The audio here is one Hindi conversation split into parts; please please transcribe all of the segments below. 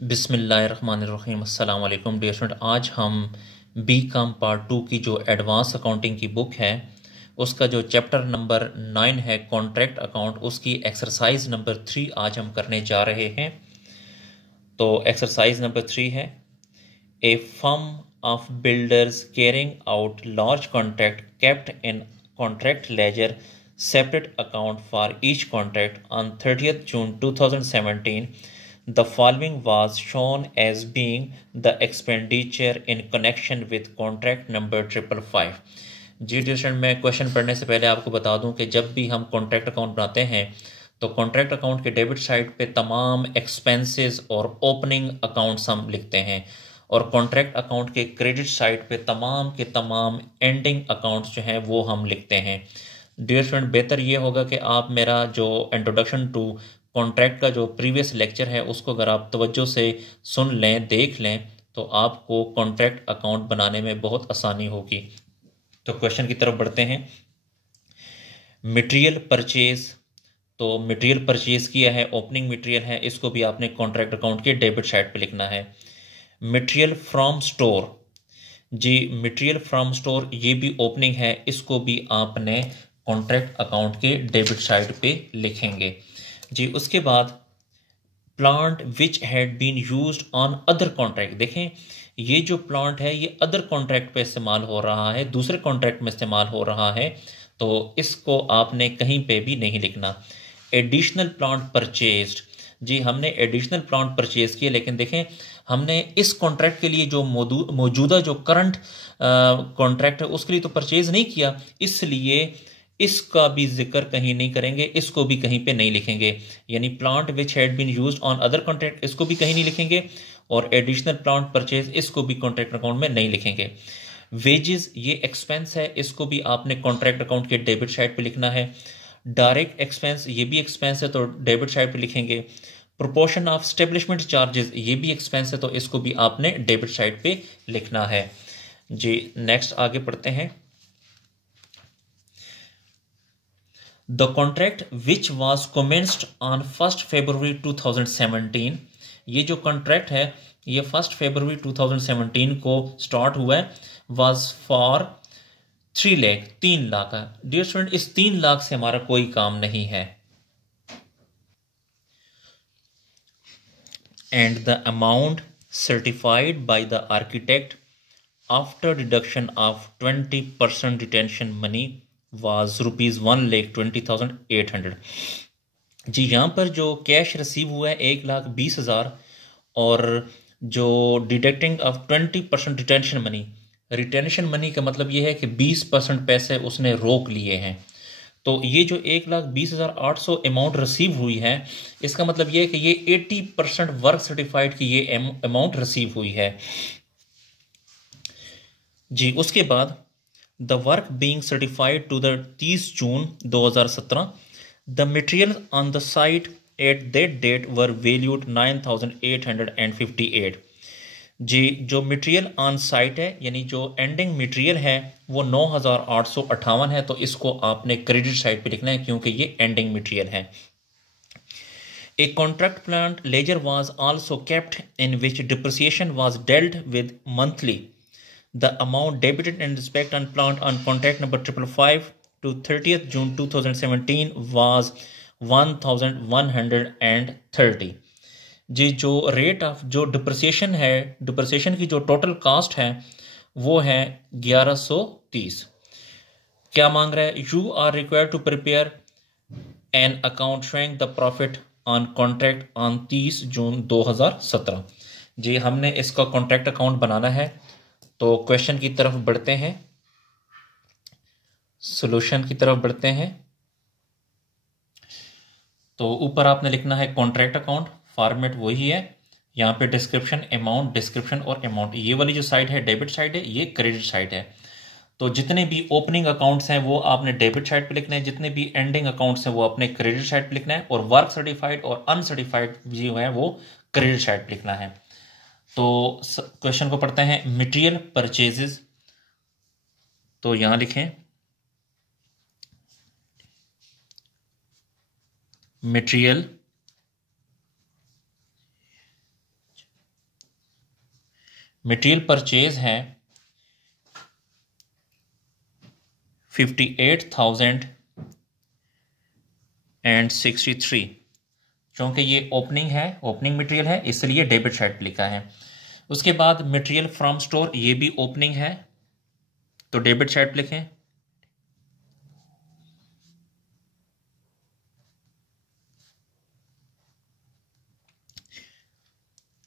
बिस्मिल्लाहिर्रहमानिर्रहीम। अस्सलाम वालेकुम डियर स्टूडेंट। आज हम बी कॉम पार्ट 2 की जो एडवांस अकाउंटिंग की बुक है उसका जो चैप्टर नंबर 9 है कॉन्ट्रैक्ट अकाउंट, उसकी एक्सरसाइज नंबर 3 आज हम करने जा रहे हैं। तो एक्सरसाइज नंबर 3 है a firm of builders carrying out large contract kept in contract ledger separate account for each contract on 30th June 2017. The following was shown as being the expenditure in connection with contract number 555. जी डिस्टेंट, मैं क्वेश्चन पढ़ने से पहले आपको बता दूं कि जब भी हम कॉन्ट्रैक्ट अकाउंट बनाते हैं तो कॉन्ट्रैक्ट अकाउंट के डेबिट साइड पे तमाम एक्सपेंसेस और ओपनिंग अकाउंट्स हम लिखते हैं और कॉन्ट्रैक्ट अकाउंट के क्रेडिट साइड पे तमाम के तमाम एंडिंग अकाउंट्स जो हैं वो हम लिखते हैं। डियर स्टूडेंट, बेहतर ये होगा कि आप मेरा जो इंट्रोडक्शन टू कॉन्ट्रैक्ट का जो प्रीवियस लेक्चर है उसको अगर आप तवज्जो से सुन लें, देख लें, तो आपको कॉन्ट्रैक्ट अकाउंट बनाने में बहुत आसानी होगी। तो क्वेश्चन की तरफ बढ़ते हैं। मटेरियल परचेज, तो मटेरियल परचेज किया है, ओपनिंग मटेरियल है, इसको भी आपने कॉन्ट्रैक्ट अकाउंट के डेबिट साइड पे लिखना है। मटेरियल फ्रॉम स्टोर, जी मटेरियल फ्रॉम स्टोर ये भी ओपनिंग है, इसको भी आपने कॉन्ट्रैक्ट अकाउंट के डेबिट साइड पे लिखेंगे। जी उसके बाद plant which had been used on other contract, देखें ये जो प्लांट है ये अदर कॉन्ट्रैक्ट पे इस्तेमाल हो रहा है, दूसरे कॉन्ट्रैक्ट में इस्तेमाल हो रहा है, तो इसको आपने कहीं पे भी नहीं लिखना। एडिशनल प्लांट परचेज्ड, जी हमने एडिशनल प्लांट परचेज किए, लेकिन देखें हमने इस कॉन्ट्रैक्ट के लिए जो मौजूदा जो करंट कॉन्ट्रैक्ट है उसके लिए तो परचेज नहीं किया, इसलिए इसका भी जिक्र कहीं नहीं करेंगे, इसको भी कहीं पे नहीं लिखेंगे। यानी plant which had been used on other contract इसको भी कहीं नहीं लिखेंगे और एडिशनल प्लांट परचेज इसको भी कॉन्ट्रैक्ट अकाउंट में नहीं लिखेंगे। वेजेस ये एक्सपेंस है, इसको भी आपने कॉन्ट्रैक्ट अकाउंट के डेबिट साइड पे लिखना है। डायरेक्ट एक्सपेंस ये भी एक्सपेंस है तो डेबिट साइड पे लिखेंगे। प्रोपोर्शन ऑफ स्टेब्लिशमेंट चार्जेस ये भी एक्सपेंस है तो इसको भी आपने डेबिट साइड पे लिखना है। जी नेक्स्ट आगे पढ़ते हैं। The contract which was commenced on 1 फरवरी 2017, ये जो कॉन्ट्रैक्ट है ये 1 फरवरी 2017 को स्टार्ट हुआ है, वॉज फॉर 3 लाख, 3 लाख का। डियर स्टूडेंट, इस 3 लाख से हमारा कोई काम नहीं है। And the amount certified by the architect after deduction of 20% retention money was ₹1,20,800। जी यहाँ पर जो कैश रिसीव हुआ है 1,20,000 और जो deducting of 20% retention money, retention money का मतलब ये है कि 20% पैसे उसने रोक लिए हैं, तो ये जो 1,20,800 अमाउंट रिसीव हुई है इसका मतलब ये है कि ये 80% वर्क सर्टिफाइड की ये अमाउंट रिसीव हुई है। जी उसके बाद the work being certified to the 30 June 2017, the material on the site at that date were valued 9,858। जी जो मटेरियल ऑन साइट है यानी जो एंडिंग मटेरियल है वो 9,858 है, तो इसको आपने क्रेडिट साइड पे लिखना है क्योंकि ये एंडिंग मटेरियल है। A contract plant ledger was also kept in which depreciation was dealt with monthly. The amount debited in respect on plant on contract number 555 to 30th June 2017 was 1,130। जी जो रेट ऑफ जो डिप्रिसिएशन है, डिप्रिसिएशन की जो टोटल कॉस्ट है वो है 1130। क्या मांग रहा है? You are required to prepare an account showing the profit on contract on 30 June 2017। जी हमने इसका कॉन्ट्रैक्ट अकाउंट बनाना है, तो क्वेश्चन की तरफ बढ़ते हैं, सॉल्यूशन की तरफ बढ़ते हैं। तो ऊपर आपने लिखना है कॉन्ट्रैक्ट अकाउंट, फॉर्मेट वही है, यहाँ पे डिस्क्रिप्शन अमाउंट, डिस्क्रिप्शन और अमाउंट, ये वाली जो साइड है डेबिट साइड है, ये क्रेडिट साइड है। तो जितने भी ओपनिंग अकाउंट्स हैं वो आपने डेबिट साइड पे लिखना है, जितने भी एंडिंग अकाउंट्स हैं वो अपने क्रेडिट साइड पे लिखना है, और वर्क सर्टिफाइड और अनसर्टिफाइड जो है वो क्रेडिट साइड पे लिखना है। तो क्वेश्चन को पढ़ते हैं। मटेरियल परचेजेस, तो यहां लिखें मटेरियल मटेरियल परचेज है 58,063, क्योंकि ये ओपनिंग है, ओपनिंग मटेरियल है, इसलिए डेबिट साइड पे लिखा है। उसके बाद मटेरियल फ्रॉम स्टोर, ये भी ओपनिंग है, तो डेबिट साइड पे लिखें।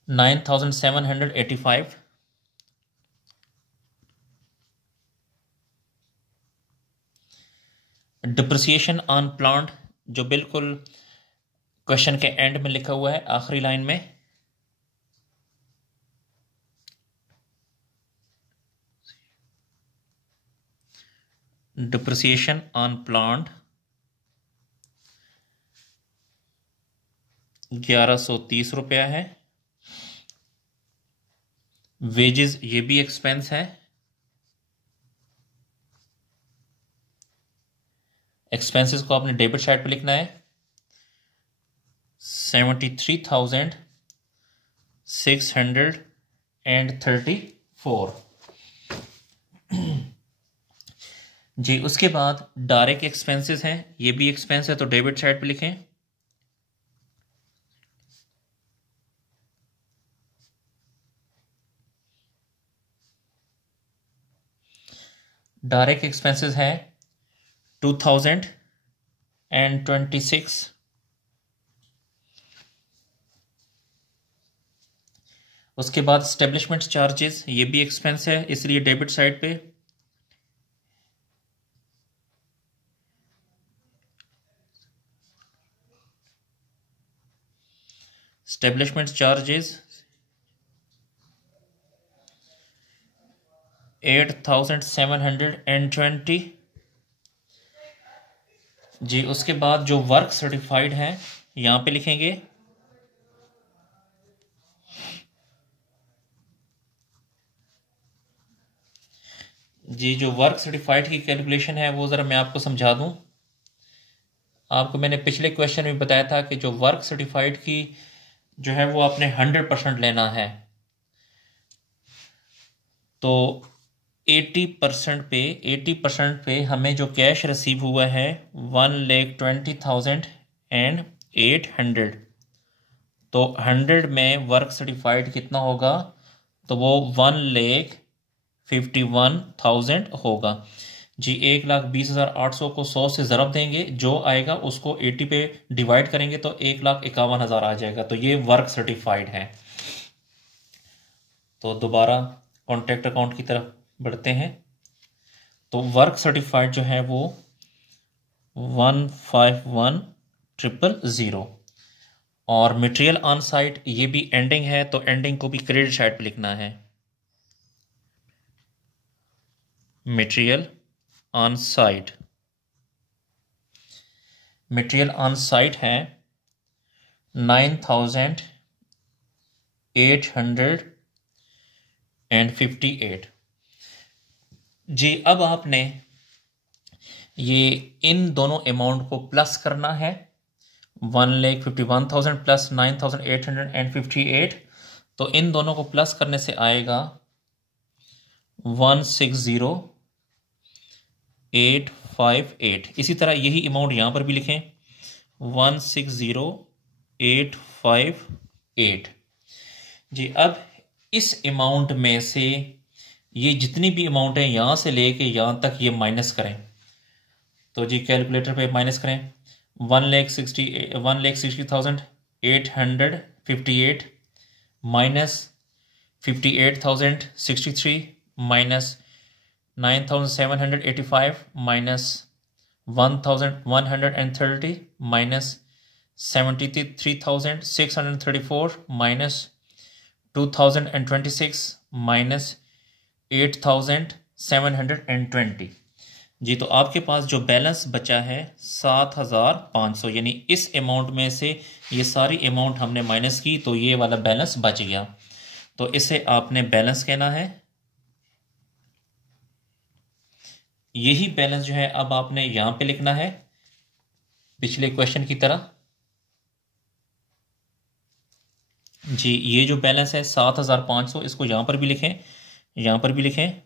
$9,785। डिप्रिसिएशन ऑन प्लांट, जो बिल्कुल क्वेश्चन के एंड में लिखा हुआ है, आखिरी लाइन में, डिप्रिसिएशन ऑन प्लांट 1130 रुपया है। वेजेस, ये भी एक्सपेंस है, एक्सपेंसेस को आपने डेबिट साइड पे लिखना है। 73,634 जी। उसके बाद डायरेक्ट एक्सपेंसेस हैं, ये भी एक्सपेंस है, तो डेबिट साइड पे लिखें। डायरेक्ट एक्सपेंसेस हैं 2026। उसके बाद स्टेब्लिशमेंट चार्जेस, ये भी एक्सपेंस है, इसलिए डेबिट साइड पे। स्टेब्लिशमेंट चार्जेस 8,720 जी। उसके बाद जो वर्क सर्टिफाइड है, यहां पे लिखेंगे जी। जो वर्क सर्टिफाइड की कैलकुलेशन है वो ज़रा मैं आपको समझा दूं। आपको मैंने पिछले क्वेश्चन में बताया था कि जो वर्क सर्टिफाइड की जो है वो आपने 100% लेना है, तो 80% पे हमें जो कैश रिसीव हुआ है 1,20,800, तो 100 में वर्क सर्टिफाइड कितना होगा, तो वो 1,51,000 होगा जी। 1,20,800 को 100 से ज़रब देंगे, जो आएगा उसको 80 पे डिवाइड करेंगे तो 1,51,000 आ जाएगा, तो ये वर्क सर्टिफाइड है। तो दोबारा कॉन्ट्रैक्ट अकाउंट की तरफ बढ़ते हैं। तो वर्क सर्टिफाइड जो है वो 151,000, और मटेरियल ऑन साइट ये भी एंडिंग है, तो एंडिंग को भी क्रेडिट साइड पे लिखना है। Material on site, material on site है 9,858 जी। अब आपने ये इन दोनों अमाउंट को प्लस करना है, 1,51,000 प्लस 9,858, तो इन दोनों को प्लस करने से आएगा 160,858। इसी तरह यही अमाउंट यहां पर भी लिखें, 160,858 जी। अब इस अमाउंट में से ये जितनी भी अमाउंट है यहां से लेके यहां तक ये माइनस करें, तो जी कैलकुलेटर पे माइनस करें। 1,60,858 minus 58,063 minus 9,785 minus 1,130 minus 73,634 minus 2,026 minus 8,720 जी। तो आपके पास जो बैलेंस बचा है 7,500, यानी इस अमाउंट में से ये सारी अमाउंट हमने माइनस की, तो ये वाला बैलेंस बच गया, तो इसे आपने बैलेंस कहना है। यही बैलेंस जो है अब आपने यहां पे लिखना है, पिछले क्वेश्चन की तरह। जी ये जो बैलेंस है 7,500, इसको यहाँ पर भी लिखें, यहाँ पर भी लिखें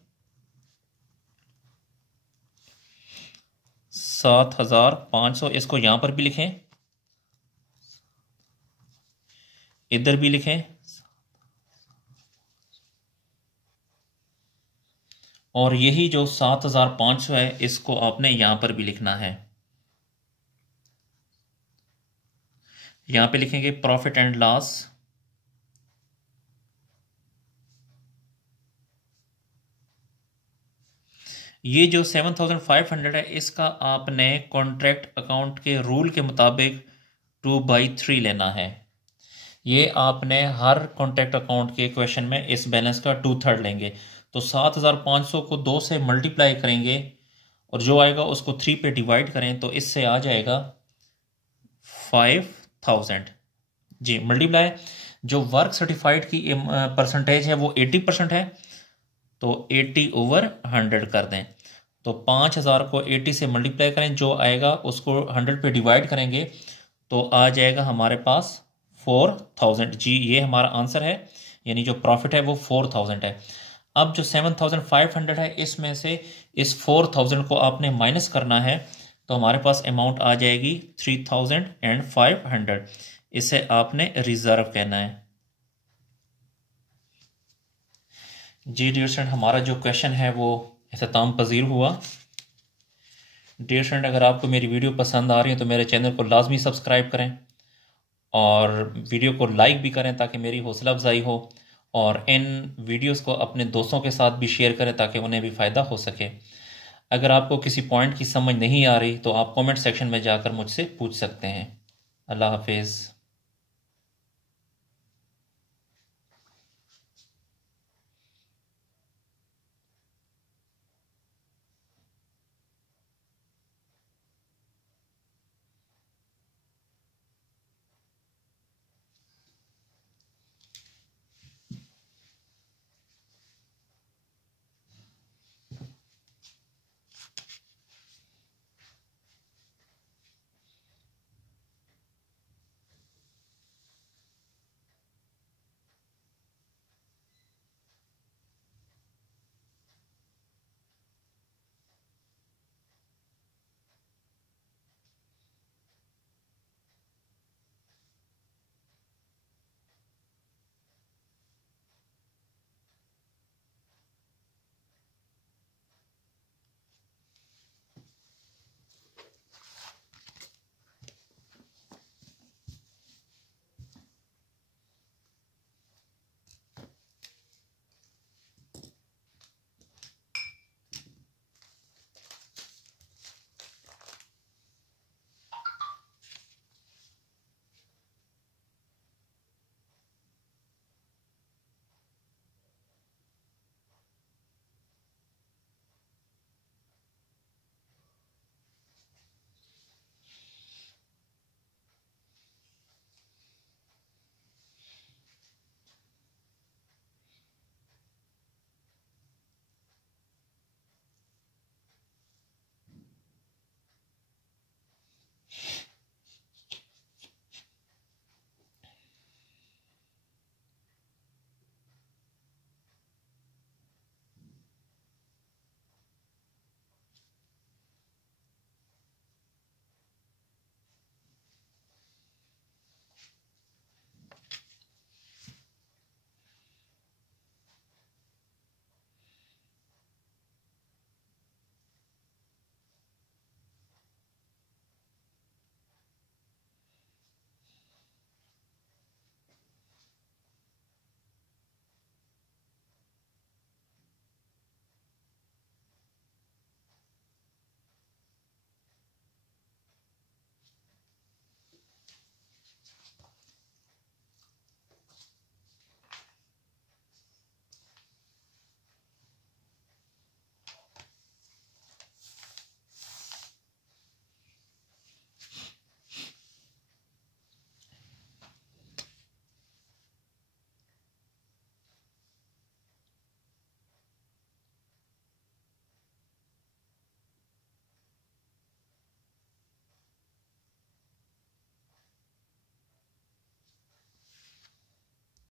7,500, इसको यहाँ पर भी लिखें, इधर भी लिखें, और यही जो 7,500 है इसको आपने यहाँ पर भी लिखना है। यहाँ पे लिखेंगे प्रॉफिट एंड लॉस, ये जो 7,500 है इसका आपने कॉन्ट्रैक्ट अकाउंट के रूल के मुताबिक 2/3 लेना है। ये आपने हर कॉन्ट्रैक्ट अकाउंट के क्वेश्चन में इस बैलेंस का 2/3 लेंगे। तो 7,500 को 2 से मल्टीप्लाई करेंगे और जो आएगा उसको 3 पे डिवाइड करें तो इससे आ जाएगा 5,000। जी मल्टीप्लाई, जो वर्क सर्टिफाइड की परसेंटेज है वो 80% है, तो 80/100 कर दें। तो 5,000 को 80 से मल्टीप्लाई करें, जो आएगा उसको 100 पे डिवाइड करेंगे तो आ जाएगा हमारे पास 4,000। जी ये हमारा आंसर है, यानी जो प्रॉफिट है वो 4,000 है। अब जो 7,500 है इसमें से इस 4,000 को आपने माइनस करना है, तो हमारे पास अमाउंट आ जाएगी 3,500। इसे आपने रिजर्व कहना है। जी डियर स्टूडेंट, हमारा जो क्वेश्चन है वो इख्तिताम पजीर हुआ। डियर स्टूडेंट, अगर आपको मेरी वीडियो पसंद आ रही है तो मेरे चैनल को लाजमी सब्सक्राइब करें और वीडियो को लाइक भी करें ताकि मेरी हौसला अफजाई हो, और इन वीडियोस को अपने दोस्तों के साथ भी शेयर करें ताकि उन्हें भी फ़ायदा हो सके। अगर आपको किसी पॉइंट की समझ नहीं आ रही तो आप कमेंट सेक्शन में जाकर मुझसे पूछ सकते हैं। अल्लाह हाफिज़।